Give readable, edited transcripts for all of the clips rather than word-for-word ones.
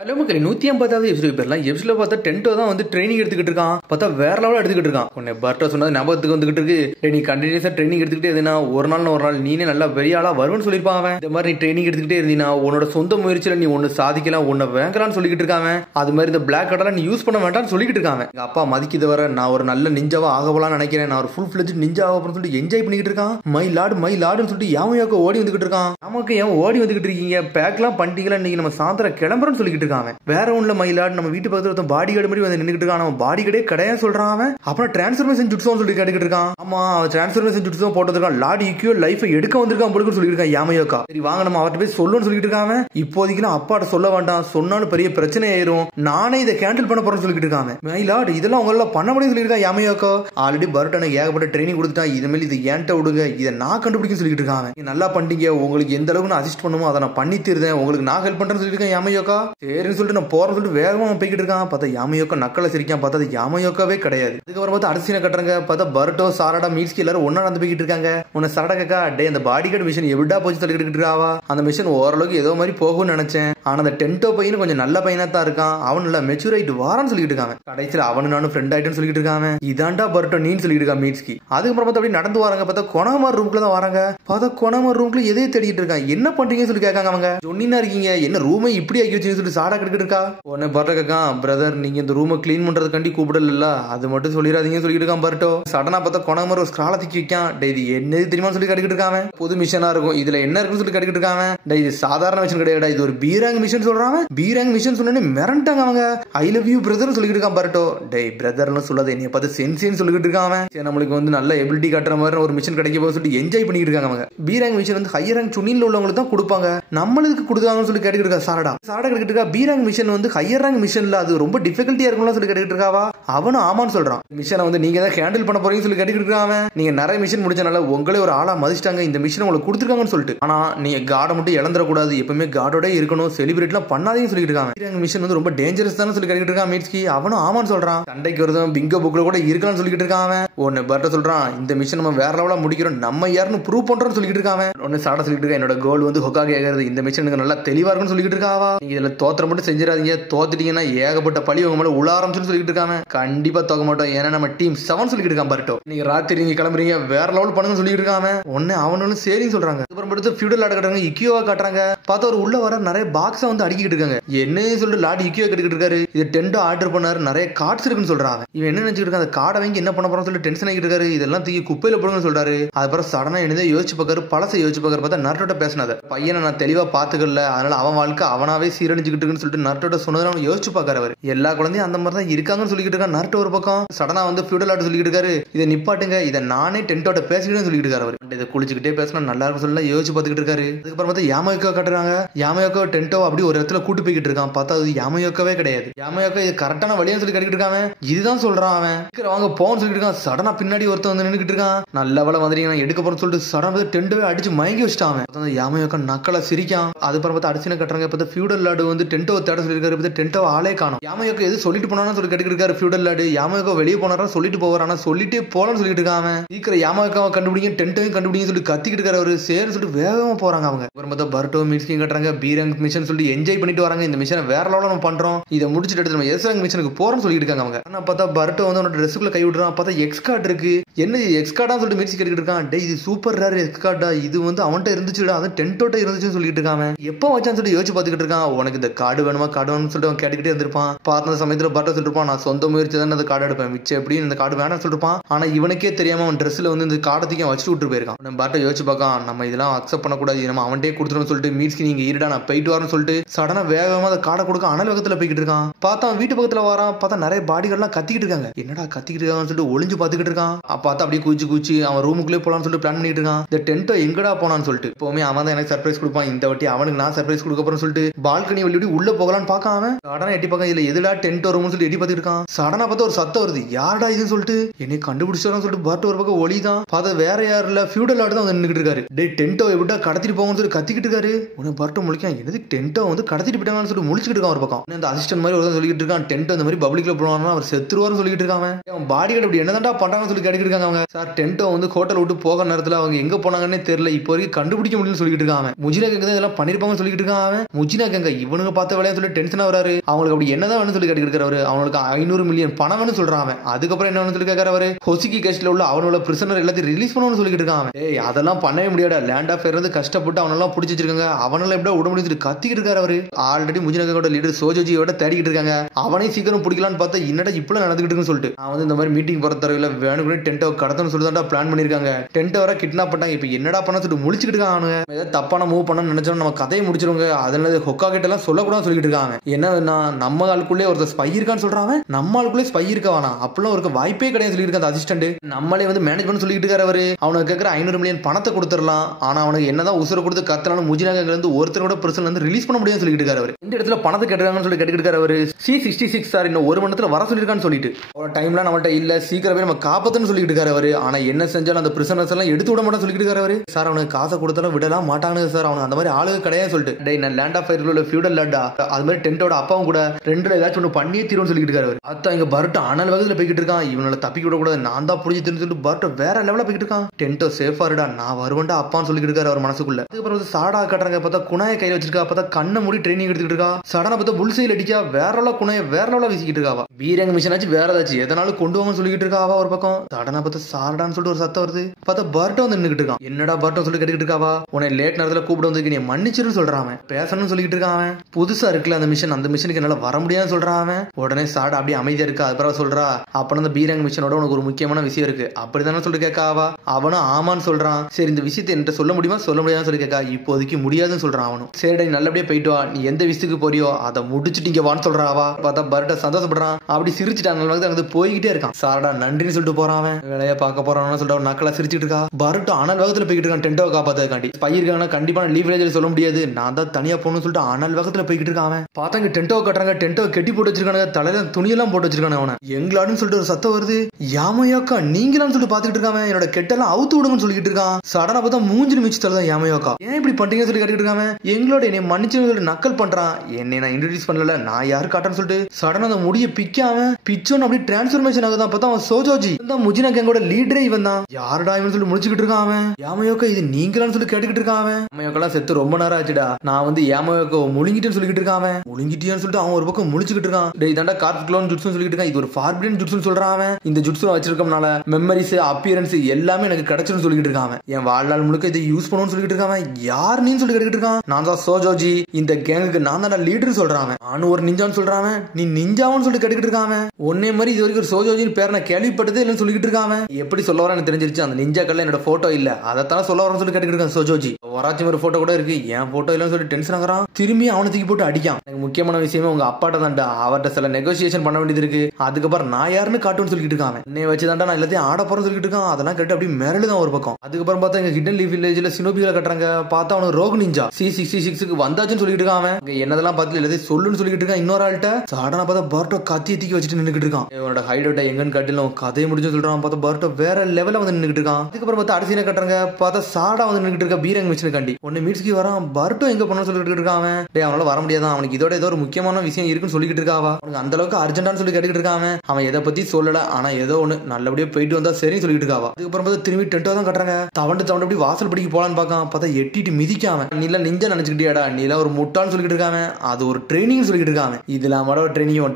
Hello மக்களே 150வது episode பேர்லாம் எபிசோட பார்த்தா டென்ட்டோ தான் வந்து ட்ரைனிங் எடுத்துக்கிட்டு இருக்கான். பார்த்தா வேற லெவலில் எடுத்துக்கிட்டு இருக்கான். உன்னை பர்ட்டோ சொன்னது ஞாபகத்துக்கு வந்துகிட்டு இருக்கு. நீ கண்டினியூஸா ட்ரைனிங் எடுத்துக்கிட்டே இருந்தீனா ஒரு நாள் நீனே நல்லா பெரிய ஆளா வருவேன்னு சொல்லியிருப்பான் அவன். இந்த மாதிரி நீ ட்ரைனிங் எடுத்துக்கிட்டே இருந்தீனா உன்னோட சொந்த முயற்சியில நீ ஒன்னு சாதிக்கலாம், உன்னை வேங்கலான்னு சொல்லிக்கிட்டு இருக்காங்க. அது மாதிரி இந்த பிளாக் கார்டெல்லாம் நீ யூஸ் பண்ண வேண்டாம்னு சொல்லிக்கிட்டு இருக்காங்க. எங்க அப்பா மதிக்கிது வர நான் ஒரு நல்ல நிஞ்சாவா ஆகலாம்னு நினைக்கிறேன், நான் ஒரு ஃபுல் ஃபிளெஜ் நிஞ்சா ஆகணும்னு சொல்லிட்டு என்ஜாய் பண்ணிக்கிட்டு இருக்கான். மை லாடுன்னு சொல்லிட்டு யாமையாக்க ஓடி வந்துகிட்டு இருக்கான். நமக்கு ஏன் ஓடி வந்துகிட்டு இருக்கீங்க, பேக்லாம் பண்ணிட்டீங்களா, இன்னைக்கு நம்ம சாயந்தரம் கிளம்புறோம்னு சொல்லிக்கிட்டு இருக்காங்க. வேற ஒன்றும் மயிலாடு நம்ம வீட்டு பக்கத்துல பாடி கார்டு மாதிரி வந்து நின்றுட்டு இருக்கான். நம்ம பாடி கார்டே கிடையாது சொல்றான் அவன். அப்புறம் டிரான்ஸ்ஃபர்மேஷன் ஜுட்ஸும் சொல்லி கேட்டுக்கிட்டு இருக்கான். ஆமா டிரான்ஸ்ஃபர்மேஷன் ஜுட்ஸும் போட்டுருக்கான். லார்ட் ஈக்கியோ லைஃப் எடுக்க வந்திருக்கான் போல சொல்லிட்டு இருக்கான் யாமையோக்கா. சரி வாங்க நம்ம அவர்கிட்ட போய் சொல்லணும்னு சொல்லிட்டு இருக்காங்க. இப்போதைக்கு நான் அப்பாட்ட சொல்ல வேண்டாம், சொன்னாலும் பெரிய பிரச்சனை ஆயிரும், நானே இதை கேண்டில் பண்ண போறேன்னு சொல்லிட்டு இருக்காங்க. மயிலாடு இதெல்லாம் உங்களால பண்ண முடியும் சொல்லியிருக்கான் யாமையோக்கா. ஆல்ரெடி பர்ட்டனை ஏகப்பட்ட ட்ரைனிங் கொடுத்துட்டான், இது மேல இது ஏன்ட்ட விடுங்க, இதை நான் கண்டுபிடிக்க சொல்லிட்டு இருக்காங்க. நீங்க நல்லா பண்ணிட்டீங்க, உங்களுக்கு எந்த அளவுக்கு நான் அசிஸ்ட் பண்ணுமோ அதை நான் பண்ணி தருதேன், உங்களுக்கு நான் ஹெல்ப் பண்றேன்னு சொல்லிட்டு இருக்கேன் யாமையோக்கா. சரின்னு சொல்லிட்டு நான் போறேன்னு சொல்லிட்டு வேகமா போய்கிட்டு இருக்கான். பார்த்தா யாமையோக்கா நக்கலை சிரிக்கான். பார்த்தா அது யாமையோக்காவே கிடையாது. அதுக்கப்புறம் பார்த்தா அரிசினை கட்டுறாங்க. பார்த்தா பர்ட்டோ சாரடா மீட்ஸ்கி எல்லாரும் ஒன்னா நடந்து போய்கிட்டு இருக்காங்க. உன்னை சரடா கேக்கா டே அந்த பாடி கார்டு மிஷன் எப்படா போச்சு சொல்லிட்டு இருக்காவா. அந்த மிஷன் ஓரளவுக்கு ஏதோ மாதிரி போகும்னு நினைச்சேன், ஆனா அந்த டென்ட்டோ பையனு கொஞ்சம் நல்ல பையனா தான் இருக்கான், அவன் நல்லா மெச்சூர் ஆயிட்டு வாரான்னு சொல்லிட்டு இருக்காங்க. கடைசியில் அவனு நானும் ஃப்ரெண்ட் ஆயிட்டேன்னு சொல்லிட்டு இருக்காங்க. இதாண்டா பர்ட்டோ நீன்னு சொல்லிட்டு இருக்கா மீட்ஸ்கி. அதுக்கப்புறம் பார்த்தா அப்படி நடந்து வராங்க. பார்த்தா கொனமார் ரூம்ல தான் வராங்க. பார்த்தா கொனமார் ரூம்ல எதே தேடிட்டு இருக்கான். என்ன பண்றீங்கன்னு சொல்லி கேட்காங்க அவங்க. சொன்னா இருக்கீங்க என்ன ரூமை இப்படி ஆக்கி வச்சுன்னு சொல்லி சாடா கிட்டு இருக்கா. உடனே பர்ட்டோ கேட்கான், பிரதர் நீங்க இந்த ரூமை கிளீன் பண்றதுக்காண்டி கூப்பிடல, அது மட்டும் சொல்லிடாதீங்கன்னு சொல்லிட்டு இருக்கான் பர்ட்டோ. சடனா பார்த்தா கொனமார் ஒரு ஸ்கிரால தூக்கி வைக்கான். டெய்லி என்ன தெரியுமா சொல்லி கேட்டுக்கிட்டு இருக்காங்க. புது மிஷனா இருக்கும், இதுல என்ன இருக்குன்னு சொல்லி கேட்டுக்கிட்டு இருக்காங்க. இது சாதாரண மிஷன் கிடையாது, இது ஒரு பீராங் மிஷன் சொல்றாங்க. பீராங் மிஷன் சொன்னே மிரண்டாங்க அவங்க. ஐ லவ் யூ பிரதர் சொல்லிட்டு இருக்கான் பர்ட்டோ. டேய் பிரதர்னு சொல்லாத, என்னைய பார்த்து சென்சின்னு சொல்லிட்டு இருக்காங்க. நம்மளுக்கு வந்து நல்ல எபிலிட்டி காட்டுற மாதிரி ஒரு மிஷன் கிடைக்க போது சொல்லிட்டு என்ஜாய் பண்ணிட்டு இருக்காங்க அவங்க. பீராங் மிஷன் வந்து ஹையர் ரேங்க் சுனில் உள்ளவங்களுக்கு தான் கொடுப்பாங்க, நம்மளுக்கு கொடுத்தாங்கன்னு சொல்லி கேட்டுக்கிட்டு இருக்கா சாரடா. சாரடா கேட்டுக்கிட்டு இருக்கா பீராங் மிஷன் வந்து ஹையர் ரேங்க் மிஷன்ல அது ரொம்ப டிஃபிகல்ட்டியா இருக்கும்னு சொல்லி கேட்டுக்கிட்டு இருக்காவா. அவனும் ஆமான்னு சொல்றான். மிஷனை வந்து நீங்க தான் ஹேண்டில் பண்ண போறீங்கன்னு சொல்லி கேட்டுக்கிட்டு இருக்காங்க. நீங்க நிறைய மிஷன் முடிச்சனால உங்களே ஒரு ஆளா மதிச்சிட்டாங்க, இந்த மிஷன் உங்களுக்கு கொடுத்துருக்காங்கன்னு சொல்லிட்டு. ஆனா நீங்க காடை மட்டும் இழந்துடக்கூடாது, எப்பவுமே காடோட இருக்கணும், செலிபிரேட்லாம் பண்ணாதீங்கன்னு சொல்லிட்டு இருக்காங்க. பீராங் மிஷன் வந்து ரொம்ப டேஞ்சரஸ் தான் சொல்லி கேட்டுக்கிட்டு இருக்கான் மீட்ஸ்கி. அவனும் ஆமான்னு சொல்றான். சண்டைக்கு வருதும் பிங்கோ புக்ல கூட இருக்கலாம்னு சொல்லிட்டு இருக்காங்க. ஒன்னு பர்ட்டோ சொல்றான், இந்த மிஷன் நம்ம வேற லெவலா முடிக்கிறோம், நம்ம யாருன்னு ப்ரூவ் பண்றோம்னு சொல்லிட்டு இருக்காங்க. ஒன்னு சாட சொல்லிட்டு இருக்கா, என்னோட கோல் வந்து ஹொக்காகே ஆகிறது, இந்த மிஷன் நல்லா தெளிவா இருக்குன்னு சொல்லிட்டு இருக்காவா. நீங்க இதுல தோத்திர மட்டும் செஞ்சிடாதீங்க, தோத்துட்டீங்கன்னா ஏகப்பட்ட பழி உங்க மேல உள்ள ஆரம்பிச்சுன்னு சொல்லிட்டு இருக்காங்க. கண்டிப்பா தோக்க மாட்டோம், ஏன்னா நம்ம டீம் 7 சொல்லிட்டு இருக்கான் பர்ட்டோ. நீங்க ராத்திரி நீங்க கிளம்புறீங்க வேற லெவல் பண்ணுங்க சொல்லிட்டு இருக்காங்க. ஒன்னு அவனும் சரின்னு சொல்றாங்க. அப்புறம் அடுத்து ஃபியூடல் ஆட காட்டுறாங்க, இக்கியோவா காட்டுறாங்க. பார்த்தா ஒரு உள்ள வர நிறைய பாக்ஸ வந்து அடிக்கிட்டு இருக்காங்க. என்ன சொல்லிட்டு லார்ட் இக்கியோ கேட்டுக்கிட்டு இருக்காரு. இது டென்ட்டோ ஆர்டர் பண்ணாரு, நிறைய கார்ட்ஸ் இருக்குன்னு சொல்றாங்க. இவன் என்ன நினைச்சிட்டு இருக்கான், அந்த கார்டை வாங்கி என்ன பண்ண போறோம்னு சொல்லி டென்ஷன் ஆகிட்டு இருக்காரு. இதெல்லாம் தூக்கி குப்பையில போடுங்கன்னு சொல்றாரு. அதுக்கப்புறம் சடனா என்னதோ யோசிச்சு பாக்காரு, பழசை யோசிச்சு பாக்காரு. பார்த்தா நருட்டோட பேசினத பையனை நான் தெளிவா பாத்துக்கல, அதனால அவன் வாழ்க்கை அவனாவே சீரழிஞ்சுக்கிட்டு இருக்குன்னு சொல்லிட்டு நருட்டோட சொன்னதை யோசிச்சு பாக்காரு. அவர் எல்லா குழந்தையும் அந்த மாதிரி தான் இருக்காங்கன்னு சொல்லிட்டு இருக்காரு. நருட்டோ ஒரு பக்கம் சடனா வந்து ஃபியூடல் ஆர்டர் சொல்லிட்டு இருக்காரு, இதை நிப்பாட்டுங்க, இதை நானே டென்ட்டோட பேசிக்கிட்டே சொல்லிட்டு இருக்காரு. அவர் இதை குளிச்சுக்கிட்டே பேசினா நல்லா இருக்கும் சொல்ல யோசிச்சு பாத்துக்கிட்டு இருக்காரு. அதுக்கப்புறம் பார்த்தா யாமையோக்கா காட்டுறாங்க. யாமையோக்கா டென்ட்டோ அப்படி ஒரு இடத்துல கூட்டு போய்கிட்டு இருக்கான். பார்த்தா அது யாமையோக்காவே கிடையாது. யாமையோக்கா இது கரெக்டான வழியான்னு சொல்லி கேட்டுக்கிட்டு இருக்காங்க. இதுதான் சொல்றான் அவன். வாங்க போன்னு சொல்லிட்டு இருக்கான். சடனா பின்னாடி ஒருத்தன் வந்து நின்றுட்டு இருக்கான். நல்ல வேலை வந்துட்டீங்க எடுக்க போறேன்னு சொல்லிட்டு சடனா டென்ட்டோவே அடிச்சு மயங்கி வச்சுட்டான். யாமையோக்கா நக்கலா சிரிக்கான். அதுக்கப்புறம் பார்த்தா அடிச்சுன கட்டுறாங்க. பார்த்தா ஃபியூடல் லார்டு வந்து டென்ட்டோ தேட சொல்லியிருக்காரு. பார்த்தா டென்ட்டோ ஆளே காணும். யாமையோக்கா எது சொல்லிட்டு போனான்னு சொல்லி கேட்டுக்கிட்டு இருக்காரு ஃபியூடல் லார்டு. யாமையோக்கா வெளியே போனாரா சொல்லிட்டு போவார், ஆனா சொல்லிட்டே போலான்னு சொல்லிட்டு இருக்காங்க. சீக்கிரம் யாமையோக்காவை கண்டுபிடிங்க, டென்ட்டோவையும் கண்டுபிடிங்க சொல்லி கத்திக்கிட்டு இருக்காரு. அவரு சேர்னு சொல்லிட்டு வேகமா போறாங்க அவங்க. அப்புறம் பார்த்தா பர்ட்டோ மீட்ஸ்கி கட்டுறாங்க. பீரங் மிஷன் சொல்லி என்ஜாய் பண்ணிட்டு வராங்க. இந்த மிஷனை வேற லெவல்ல நம்ம பண்றோம், இதை முடிச்சுட்டு எடுத்து நம்ம எஸ் ரேங்க் மிஷனுக்கு போறோம்னு சொல்லிட்டு இருக்காங்க அவங்க. ஆனா பார்த்தா பர்ட்டோ வந்து அவனோட ட்ரெஸ்ஸுக்குள்ள கை விடுறான். பார்த்தா எக்ஸ் கார்டு இருக்கு. என்ன எக்ஸ் கார்டா சொல்லிட்டு மீட்ஸ்கி கேட்டுக்கிட்டு இருக்கான். டே இது சூப்பர் ரேர் எக்ஸ் கார்டா, இது வந்து அவன்கிட்ட இருந்துச்சுடா, அது டென்ட்டோட்ட இருந்துச்சுன்னு சொல்லிட்டு இருக்காங்க. எப்போ வச்சான்னு சொல்லி யோசிச்சு பார்த்துக்கிட்டு இருக்கான். உனக்கு இந்த கார்டு வேணுமா கார்டு வேணும்னு சொல்லிட்டு அவன் கேட்டுக்கிட்டே இருந்திருப்பான். பார்த்த சமயத்துல பர்ட்டோ சொல்லிருப்பான், நான் சொந்த முயற்சி தான் அந்த கார்டு எடுப்பேன், மிச்சம் எப்படி இந்த கார்டு வேணாம்னு சொல்லிருப்பான். ஆனா இவனுக்கே தெரியாம அவன் ட்ரெஸ்ல வந்து இந்த கார்டத்தையும் வச்சுட்டு விட்டு போயிருக்கான். நம்ம பர்ட்டோ யோசிச்சு பார்க்கான், நம்ம இதெல்லாம் அக்செப்ட் பண்ணக்கூடாது, நம்ம அவன்கிட்டே கொடுத்துருன்னு சொல்லிட்டு மீட்ஸ்கி நீங்க இருடா நான் போயிட்டு வரேன்னு சொல்லிட்டு சடனா வேகமா அந்த கார்டை கொடுக்க அனல் வேகத்துல போய்கிட்டு இருக்கான். பார்த்தா வீட்டு பக்கத்துல வரான். பார்த்தா நிறைய பாடிகள்லாம் கத்திக்கிட்டு இருக்காங்க. என்னடா கத்திக்கிட்டு இருக்கான்னு சொல்லிட்டு ஒளிஞ்சு பாத்துக்கிட்டு இருக்கான். பார்த்தா அப்படியே குச்சி அவன் ரூமுக்குள்ளே போலான்னு சொல்லிட்டு பிளான் பண்ணிட்டு இருக்கான். இந்த டென்ட்டோ எங்கடா போனான்னு சொல்லிட்டு. எப்பவுமே அவன் தான் எனக்கு சர்ப்ரைஸ் கொடுப்பான், இந்த வாட்டி அவனுக்கு நான் சர்ப்ரைஸ் கொடுக்க போறேன்னு சொல்லிட்டு பால்கனி வெளியே உள்ள போகலான்னு பார்க்க அவன் சடனா எட்டி பார்க்க இதுல எதுடா டென்ட்டோ ரூம்னு சொல்லி எட்டி பார்த்துட்டு இருக்கான். சடனா பார்த்தா ஒரு சத்தம் வருது, யாரடா இதுன்னு சொல்லிட்டு என்னை கண்டுபிடிச்சான்னு சொல்லிட்டு பர்ட்டோ ஒரு பக்கம் ஒளிதான். பார்த்தா வேற யாரும் இல்ல ஃபியூடல் ஆர்டு தான் வந்து நின்னுட்டு இருக்காரு. டே டென்ட்டோ எப்படா கடத்திட்டு போங்கன்னு சொல்லி கத்திக்கிட்டு இருக்காரு. உடனே பர்ட்டோ முழிக்கான், என்னது டென்ட்டோ வந்து கடத்திட்டு போயிட்டாங்கன்னு சொல்லிட்டு முழிச்சுக்கிட்டு இருக்கான் ஒரு பக்கம். அந்த அசிஸ்டன்ட் மாதிரி ஒரு சொல்லிட்டு இருக்கான், டென்ட்டோ இந்த மாதிரி பப்ளிக்ல போனாங்கன்னா அவர் செத்துருவாருன்னு சொல்லிட்டு இருக்காங்க. அவன் பாடி கார்டு இப்படி என்னதான்டா பண்றாங்கன்னு சொல்லி கேட்டுக்கிட்டு இருக்காங்க அவங்க. சார் டென்ட்டோ வந்து ஹோட்டல் விட்டு போக நேரத்துல அவங்க எங்க போனாங்கன்னே தெரியல, இப்போ வரைக்கும் கண்டுபிடிக்க முடியலன்னு சொல்லிட்டு இருக்காங்க. முஜினா கேங்க இதெல்லாம் பண்ணிருப்பாங்கன்னு சொல்லிட்டு இருக்காங்க. முஜினா கேங்க இவனுங்க பார்த்து பார்த்த வேலையை சொல்லி டென்ஷனா வராரு. அவங்களுக்கு அப்படி என்னதான் வேணும் சொல்லி கேட்டுக்கிறாரு. அவங்களுக்கு 500 மில்லியன் பணம் வேணும் சொல்றாங்க. அதுக்கப்புறம் என்ன சொல்லி கேட்கறாரு, ஹொசிகி கேஸ்ல உள்ள அவனோட பிரிசனர் எல்லாத்தையும் ரிலீஸ் பண்ணணும்னு சொல்லிட்டு இருக்காங்க. ஏய் அதெல்லாம் பண்ணவே முடியாடா, லேண்ட் ஆஃப் இருந்து கஷ்டப்பட்டு அவனெல்லாம் பிடிச்சி வச்சிருக்காங்க, அவனால எப்படியா விட முடியும் கத்திக்கிட்டு இருக்காரு அவரு. ஆல்ரெடி முஜினகோட லீடர் சோஜோஜியோட தேடிக்கிட்டு இருக்காங்க. அவனையும் சீக்கிரம் பிடிக்கலான்னு பார்த்தா என்னடா இப்பெல்லாம் நடந்துகிட்டு இருக்குன்னு சொல்லிட்டு நான் வந்து இந்த மாதிரி மீட்டிங் போற தரவில வேணும்னு டென்ட்டோ கடத்தணும்னு சொல்லி தான் பிளான் பண்ணிருக்காங்க. டென்ட்டோ வர கிட்னாப் பண்ணாங்க. இப்ப என்னடா பண்ண சொல்லிட்டு முழிச்சுக்கிட்டு இருக்காங்க. ஏதாவது தப்பான மூவ் பண்ணணும்னு நினைச்சோம் நம்ம கதையை முடிச்சிருவாங்க. அதனால ஹொக்கா கிட்ட எல்லாம் சொல்லக்கூடாது சொல்லிட்டு இருக்காங்க. என்ன நம்ம ஆளுக்குள்ளே ஒருத்தர் ஸ்பை இருக்கான்னு சொல்றாங்க. நம்ம ஆளுக்குள்ளே ஸ்பை இருக்க வேணாம் அப்பெல்லாம் ஒரு வாய்ப்பே கிடையாது சொல்லிட்டு அந்த அசிஸ்டன்ட் நம்மளே வந்து மேனேஜ் பண்ண சொல்லிட்டு இருக்காரு அவரு. அவனுக்கு கேட்கற 500 மில்லியன் பணத்தை கொடுத்துடலாம். ஆனா அவனுக்கு என்னதான் உசுர கொடுத்து கத்தனாலும் முஜினகங்க இருந்து ஒருத்தரோட பிரச்சனை வந்து ரிலீஸ் பண்ண முடியாது சொல்லிட்டு இருக்காரு அவரு. இந்த இடத்துல பணத்தை கேட்டுருக்காங்கன்னு சொல்லி கேட்டுக்கிட்டு இருக்காரு அவரு. C66 சார் இன்னும் 1 மணி நேரத்துல வர சொல்லிருக்கான்னு சொல்லிட்டு அவரோட டைம்லாம் நம்மள்ட்ட இல்ல, சீக்கிரமே நம்ம காப்பாத்துன்னு சொல்லிட்டு இருக்காரு அவரு. ஆனா என்ன செஞ்சாலும் அந்த பிரிசனர்ஸ் எல்லாம் எடுத்து விட மாட்டேன்னு சொல்லிட்டு இருக்காரு அவரு. சார் அவனுக்கு காசை கொடுத்தாலும் விடலாம் மாட்டானுங்க சார், அவனுக்கு அந்த மாதிரி ஆளுங்க கிடையாது சொல்லிட்டு டேய் நான் லேண்ட் ஆஃப் ஃபயர்ல உள்ள ஃபியூடல் லேண்டா அது மாதிரி டென்ட்டோட அப்பாவும் கூட ரெண்டுல ஏதாச்சும் ஒன்று பண்ணியே தீரும்னு சொல்லிட்டு இருக்காரு அவரு. அத்தா இங்க பர்ட் அனல் வகத்துல போய்கிட்டு இருக்கான். இவனால தப்பிக்க விட கூடாது, நான் தான் புரிஞ்சு தெரிஞ்சு சொல்லிட்டு பர்ட் வேற லெவல போய்கிட்டு இருக்கான். டென்ட்டோ சேஃபா இருடா, நான் வருவேன்டா அப்பான்னு சொல்லிட்டு இருக்காரு அவர் மனசுக்குள்ள. அதுக்கப்புறம் சாடா கட்டுறாங்க பார்த்தா குணாய கையில வச்சிருக்கா, பார்த்தா கண்ணை மூடி ட்ரைனிங் எடுத்துட்டு இருக்கா. சடனா பார்த்தா புல்சையில் அடிக்கா வேற லெவல குணைய வேற லெவல வீசிக்கிட்டு இருக்காவா. பீரங்க மிஷன் ஆச்சு வேற ஏதாச்சும் எதனாலும் கொண்டு வாங்கன்னு சொல்லிட்டு இருக்காவா ஒரு பக்கம். சடனா பார்த்தா சாடான்னு சொல்லிட்டு ஒரு சத்தம் வருது. பார்த்தா பர்ட் வந்து நின்னுட்டு இருக்கான். என்னடா பர்ட் சொல்லி கேட்டுக்கிட்டு இருக்காவா. உன்னை லேட் நேரத்துல கூப்பிட வந்து நீ மன்னிச்சிருன்னு சொல்றான். பேசணும்னு சொல்லிட்டு இருக்கான். புதுசா இருக்குல்ல அந்த மிஷன், அந்த மிஷனுக்கு என்னால வர முடியாதுன்னு சொல்றான். உடனே சாடா அப்படியே அமைதியா இருக்கா. அதுக்கப்புறம் சொல்றா அப்ப அந்த பீரங்க மிஷனோட உனக்கு ஒரு முக்கியமான விஷயம் இருக்கு அப்படித்தானே சொல்லிட்டு கேட்காவா. அவனும் ஆமான்னு சொல்றான். சரி இந்த விஷயத்தை என்கிட்ட சொல்ல முடியுமா சொல்ல முடியாதுன்னு சொல்லி கேட்கா. இப்போதைக்கு முடியாதுன்னு சொல்றான் அவனும். சரிடா நல்லபடியா போயிட்டு வா, நீ எந்த விஷயத்துக்கு போறியோ அதை முடிச்சுட்டு இங்க வான்னு சொல்றாவா. பார்த்தா பர்ட்ட சந்தோஷப்படுறான். அப்படி சிரிச்சுட்டாங்க போய்கிட்டே இருக்கான். சாரடா நன்றின்னு சொல்லிட்டு போறான். வேலையை பார்க்க போறான்னு சொல்லிட்டு நக்கலா சிரிச்சுட்டு இருக்கா. பர்ட் அனல் வேகத்துல போய்கிட்டு இருக்கான். டென்ட்டோவை காப்பாத்துறதுக்காண்டி ஸ்பை இருக்காங்கன்னா கண்டிப்பா லீவ் வில்லேஜ்ல சொல்ல முடியாது, நான் தான் தனியா போகணும்னு சொல்லிட்டு அனல் வேகத்துல போய்கிட்டு இருக்கான். பார்த்தாங்க டென்ட்டோவை கட்டுறாங்க. டென்ட்டோவை கெட்டி போட்டு வச்சிருக்காங்க, தலையில துணியெல்லாம் போட்டு வச்சிருக்காங்க. அவனை எங்களாடுன்னு சொல்லிட்டு ஒரு சத்தம் வருது. யாமையாக்கா நீங்களான்னு சொல்லிட்டு பாத்துக்கிட்டு இருக்காங்க. என்னோட கெட்டெல்லாம் அவுத்து விடுங்கன்னு சொல்லிட்டு இருக்கான். சடனா பார்த்தா மூஞ்சில் மிச்சு தரதான் யாமையாக்கா. ஏன் இப்படி பண்றீங்கன்னு சொல்லி கேட்டுட்டு இருக்காங்க. எங்களோட என்னை மன்னிச்சு நக்கல் பண்றான். என்னை நான் இன்ட்ரோடியூஸ் பண்ணல, நான் யாரு காட்டுன்னு சொல்லிட்டு சடனா அந்த முடிய பிக்காம பிச்சோன்னு அப்படி டிரான்ஸ்ஃபர்மேஷன் ஆகுதான். பார்த்தா அவன் சோஜோஜி தான் முஜினா கேங்கோட லீடரே இவன் தான். யாருடா இவன் சொல்லி முடிச்சுக்கிட்டு இருக்கான் அவன். யாமையோக்கா இது நீங்களான்னு சொல்லி கேட்டுக்கிட்டு இருக்கான் அவன். யாமையோக்கெல்லாம் செத்து ரொம்ப நேரம் ஆச்சுடா, நான் வந்து யாமையோக்கா முழுங்கிட்டேன்னு சொல்லிட்டு இருக்கான் அவன். முழுங்கிட்டியான்னு சொல்லிட்டு அவன் ஒரு பக்கம் முழிச்சுக்கிட்டு இருக்கான். டேய் இதாண்டா கார்ப் க்ளோன் ஜுட்ஸ்னு சொல்லிட்டு இருக்கான். இது ஒரு ஃபார்பிடன் ஜுட்ஸ்னு சொல்றான் அவன். இந்த ஜுட்ஸ் வச்சிருக்கனால மெமரிஸ் அப்பியரன்ஸ் எல்லாமே எனக்கு கிடைச்சுன்னு சொல்லிட்டு இருக்கான். என் வாழ்நாள் முழுக்க இதை யூஸ் பண்ணணும்னு சொல்லிட்டு இருக்கான். யார் நீன்னு சொல்லி கேட்டுக்கிட்டு இருக்கான். நான் தான் சோஜோஜி, இந்த கேங்குக்கு நான் தான் லீடர்னு சொல்றான். நானும் ஒரு நிஞ்சான்னு சொல்றான். நீ நிஞ்சாவன்னு சொல்லி கேட்டுக்கிட்டு இருக்கான். ஒன்னே மாதிரி இது வரைக்கும் ஒரு சோஜோஜின்னு பேர் நான் கேள்விப்பட்டதே இல்லைன்னு சொல்லிட்டு இருக்கான். எப்படி சொல்ல வர எனக்கு தெரிஞ்சிருச்சு. அந்த நிஞ்சாக்கள்ல என்னோட போட்டோ இல்ல, அதைத்தான் சொல்ல வரன்னு சொல்லி கேட்டுக்கிட்டு இருக்கான் சோஜோஜி. வராச்சும் ஒரு போட்டோ கூட இருக்கு, என் போட்டோ இல்லன்னு சொல்லி டென்ஷன் ஆகிறான். திரும்பி அவனை தூக்கி போட்டு அடிக்கான். எனக்கு முக்கியமான விஷயமே உங்க அப்பாட்ட தான்டா, அவர்கிட்ட சில நெகோசியேஷன் பண்ண வேண்டியது இருக்கு, அதுக்கப்புறம் நான் யாருன்னு காட்டுன்னு சொல்லிட்டு இருக்கான். என்னை வச்சுதான்டா நான் எல்லாத்தையும் ஆட போறேன்னு சொல்லிட்டு இருக்கான். அதெல்லாம் கேட்டு அப்படி மிரளுதான் ஒரு பக்கம். அதுக்கப்புறம் பார்த்தா எங்க ஹிடன் லீஃப் வில்லேஜ்ல சினோபிகளை கட்டுறாங்க. பார்த்தா அவனுக்கு ரோக் நிஞ்சா C66 வந்தாச்சுன்னு சொல்லிட்டு இருக்கான். என்னதெல்லாம் பார்த்து எல்லாத்தையும் சொல்லுன்னு சொல்லிட்டு இருக்கான். இன்னொரு ஆள்கிட்ட சாடனா பார்த்தா பர்ட்டோ கத்தி தூக்கி வச்சுட்டு நின்னுட்டு இருக்கான். இவனோட ஹைட் அவுட் எங்கன்னு காட்டிலும் கதையை முடிச்சு சொல்றான். பார்த்தா பர்ட்டோ வேற லெவல்ல வந்து நின்னுட்டு இருக்கான். அதுக்கப்புறம் பார்த்தா அடிசினை கட்டுறாங்க. பார்த்தா சாடா வந்து நின்னுட்டு இருக்கா பீரங்க மிஷினை காண்டி. ஒன்னு மீட்ஸ்க்கு வரான். பர்ட்டோ எங்க பண்ணணும்னு சொல்லிட்டு இருக்கான். டேய் அவனால வர முடியாதான், அவனுக்கு இதோட ஏதோ ஒரு முக்கியமான விஷயம் இருக்குன்னு சொல்லிட்டு இருக்காவா. அவனுக்கு அந்த அளவுக்கு அர்ஜென்டான்னு சொல்லி கேட்டுக்கிட்டு இருக்கான். அவன் எதை பத்தி சொல்லல, ஆனா ஏதோ ஒண்ணு நல்லபடியா போயிட்டு வந்தா சரின்னு சொல்லிட்டு இருக்காவா. அதுக்கப்புறம் பார்த்தா திரும்பி டென்ட்டோ தான் கட்டுறாங்க. தவண்டு அப்படி வாசல் படிக்க போலான்னு பார்க்கான். பார்த்தா எட்டிட்டு மிதிக்காம நீல நிஞ்சா நினைச்சுக்கிட்டியாடா, நீல ஒரு முட்டான்னு சொல்லிட்டு இருக்காங்க. அது ஒரு ட்ரைனிங் சொல்லிட்டு இருக்காங்க. இதுல அவனோட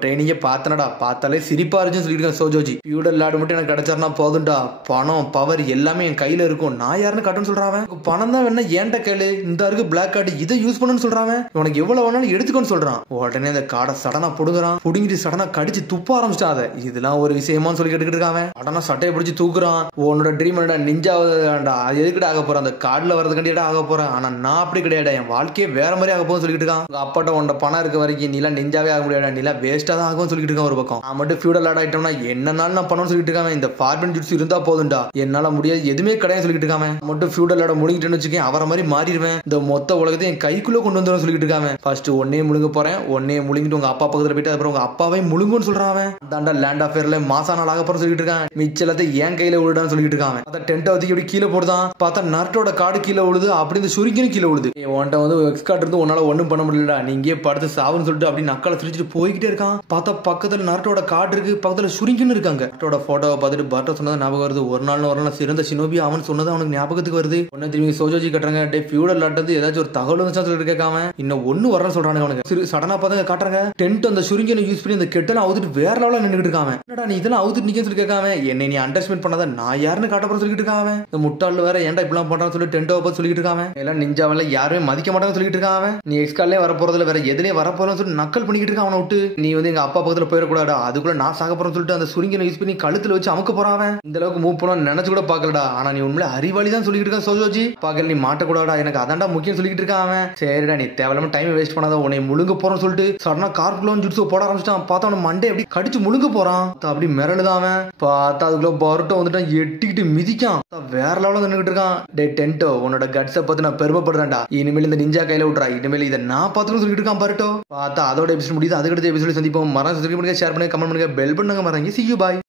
ட்ரைனிங்கே பார்த்தனடா, பார்த்தாலே சிரிப்பா இருந்துச்சு சொல்லிட்டு இருக்கான் சோஜோஜி. ஃபியூடல் லார்டு மட்டும் எனக்கு கிடைச்சாருன்னா போதும்டா, பணம் பவர் எல்லாமே என் கையில இருக்கும், நான் யாருன்னு காட்டுன்னு சொல்றான். பணம் தான் வேணா ஏன்ட்ட கேளு, இந்த இருக்கு பிளாக் கார்டு, இதை யூஸ் பண்ணுன்னு சொல்றான். உனக்கு எவ்வளவு வேணாலும் எடுத்துக்கோன்னு சொல்றான். உடனே அந்த காடை சடனா புடுங்குறான். புடுங்கிட்டு சடனா கடிச்சு துப்ப ஆரம்பிச்சிட்டான். அதை இதெல்லாம் ஒரு விஷயமா சொல்லி கேட்டுக்கிட்டு இருக்கான். உடனே சட்டையை பிடிச்சி தூக்குறான். உன்னோட ட்ரீம் என்னடா நிஞ்சாவதுடா, அது எதுக்கிட்ட ஆக போற, அந்த கார்டுல வரதுக்காண்டியா ஆக போறேன். ஆனா நான் அப்படி கிடையாது, என் வாழ்க்கையே வேற மாதிரி ஆக போகும்னு சொல்லிட்டு இருக்கான். அப்பாட்ட உன்னோட பணம் இருக்க வரைக்கும் நீலாம் நெஞ்சாவே ஆக முடியாடா, நீலாம் வேஸ்டா தான் ஆகும் சொல்லிட்டு இருக்கான். ஒரு பக்கம் நான் மட்டும் ஃபியூடல் லார்ட் ஆயிட்டோம்னா என்னன்னாலும் நான் பண்ணணும்னு சொல்லிட்டு இருக்கான். இந்த ஃபார்பிடன் ஜுட்ஸ் இருந்தா போதும்டா, என்னால முடியாது எதுவுமே கிடையாது சொல்லிட்டு இருக்கான். மட்டும் ஃபியூடல் லார்ட முடிங்கிட்டேன்னு வச்சுக்கேன், அவரை மாதிரி மாறிடுவேன், இந்த மொத்த உலகத்தை என் கைக்குள்ள கொண்டு வந்துடும் சொல்லிட்டு இருக்காங்க. ஃபர்ஸ்ட் ஒன்னே முழுங்க போறேன், ஒன்னே முழுங்கிட்டு உங்க அப்பா பக்கத்துல போயிட்டு அப்புறம் உங்க அப்பாவே முழுங்குன்னு சொல்றான். தாண்டா லேண்ட் ஆஃப் ஃபயர்ல மாசா நாள் ஆக போறேன்னு சொல்லிட்டு இருக்கான். மிச்சலத்தை என் கையில விழுடான்னு சொல்லிட்டு இருக்காங்க. அந்த டென்ட்டை வச்சு இப்படி கீழே போடுதான். பார்த்தா நர்ட்டோட கார்டு கீழே விழுது, அப்படி இந்த சுருக்கின்னு கீழே விழுது. உன்ட்ட வந்து எக்ஸ் கார்டு இருந்து உன்னால ஒண்ணும் பண்ண முடியலடா, நீ இங்கே படுத்து சாவுன்னு சொல்லிட்டு அப்படி நக்கலை சிரிச்சுட்டு போய்கிட்டே இருக்கான். பார்த்தா பக்கத்துல நர்ட்டோட கார்டு இருக்கு, பக்கத்துல சுருக்கின்னு இருக்காங்க. நர்ட்டோட போட்டோவை பார்த்துட்டு பர்ட்டோ சொன்னது ஞாபகம் வருது. ஒரு நாள் சிறந்த சினோபி அவன் சொன்னது அவனுக்கு ஞாபகத்துக்கு வருது. ஒன்னு திரும்பி சோஜோஜி கட்டுறாங்க. டே ஃபியூடல் லார்ட் ஏதாச்சும் ஒரு தகவல் வந்துச்சா சொல்லிட்டு கேட்காம இன்னும் ஒண்ணு வரணும் சொல்றானுங்க அவனுக்கு. சடனா பார்த்தா காட்டுறாங்க டென்ட் அந்த சுருங்கினை யூஸ் பண்ணி அந்த கெட்டெல்லாம் அவுத்துட்டு வேற லெவலில் நின்றுட்டு இருக்காங்க. என்னடா நீ இதெல்லாம் அவுத்துட்டு நிக்க சொல்லி கேட்காம என்னை நீ அண்டர்ஸ்டாண்ட் பண்ணாத நான் யாருன்னு காட்ட போற சொல்லிட்டு இருக்காங்க. இந்த முட்டாள் வேற ஏன்டா இப்பெல்லாம் பண்றான்னு சொல்லி டென்ட் பார்த்து சொல்லிட்டு இருக்காங்க. எல்லாம் நிஞ்சாவில யாருமே மதிக்க மாட்டாங்க சொல்லிட்டு இருக்காங்க. நீ எக்ஸ்கால்லே வர போறதுல வேற எதுலயே வர போறன்னு சொல்லி நக்கல் பண்ணிக்கிட்டு இருக்கான். அவனை விட்டு நீ வந்து எங்க அப்பா பக்கத்துல போயிடக்கூடாடா, அதுக்குள்ள நான் சாக போறேன்னு சொல்லிட்டு அந்த சுருங்கினை யூஸ் பண்ணி கழுத்துல வச்சு அமுக்க போறான். இந்த அளவுக்கு மூவ் பண்ண நினைச்சு கூட பாக்கலடா. ஆனா நீ உண்மையில அறிவாளி தான் சொல்லிட்டு இருக்க சோஜி. பாக்கல நீ மாட்டக்கூடாடா, எனக்கு அதான்டா முக்கியம் சொல்லிட்டு இருக்கான். சரிடா நீ தேவையில்லாம டைம் வேஸ்ட் பண்ணாத, உன்னை முழுங்க போறோம்னு சொல்லிட்டு சடனா கார்குலோன் ஜுட்ஸு போட ஆரம்பிச்சிட்டான். பார்த்தா அவன் மண்டே அப்படி கடிச்சு முழுங்க போறான். அப்படி மிரளுதான் அவன். பார்த்தா அதுக்குள்ள பருட்டோ வந்துட்டான், எட்டிக்கிட்டு மிதிக்கான். வேற லெவலில் நின்றுட்டு இருக்கான். டே டென்டோ உன்னோட கட்ஸை பத்தி நான் பெருமைப்படுறேன்டா. இனிமேல் இந்த நிஞ்சா கையில விட்றா, இனிமேல் இதை நான் பார்த்துன்னு சொல்லிட்டு இருக்கான் பருட்டோ. பார்த்தா அதோட எபிசோட் முடியுது. அதுக்கடுத்த எபிசோட சந்திப்போம். மரம் ஷேர் பண்ணுங்க, கமெண்ட் பண்ணுங்க, பெல் பண்ணுங்க. மரம் see you bye.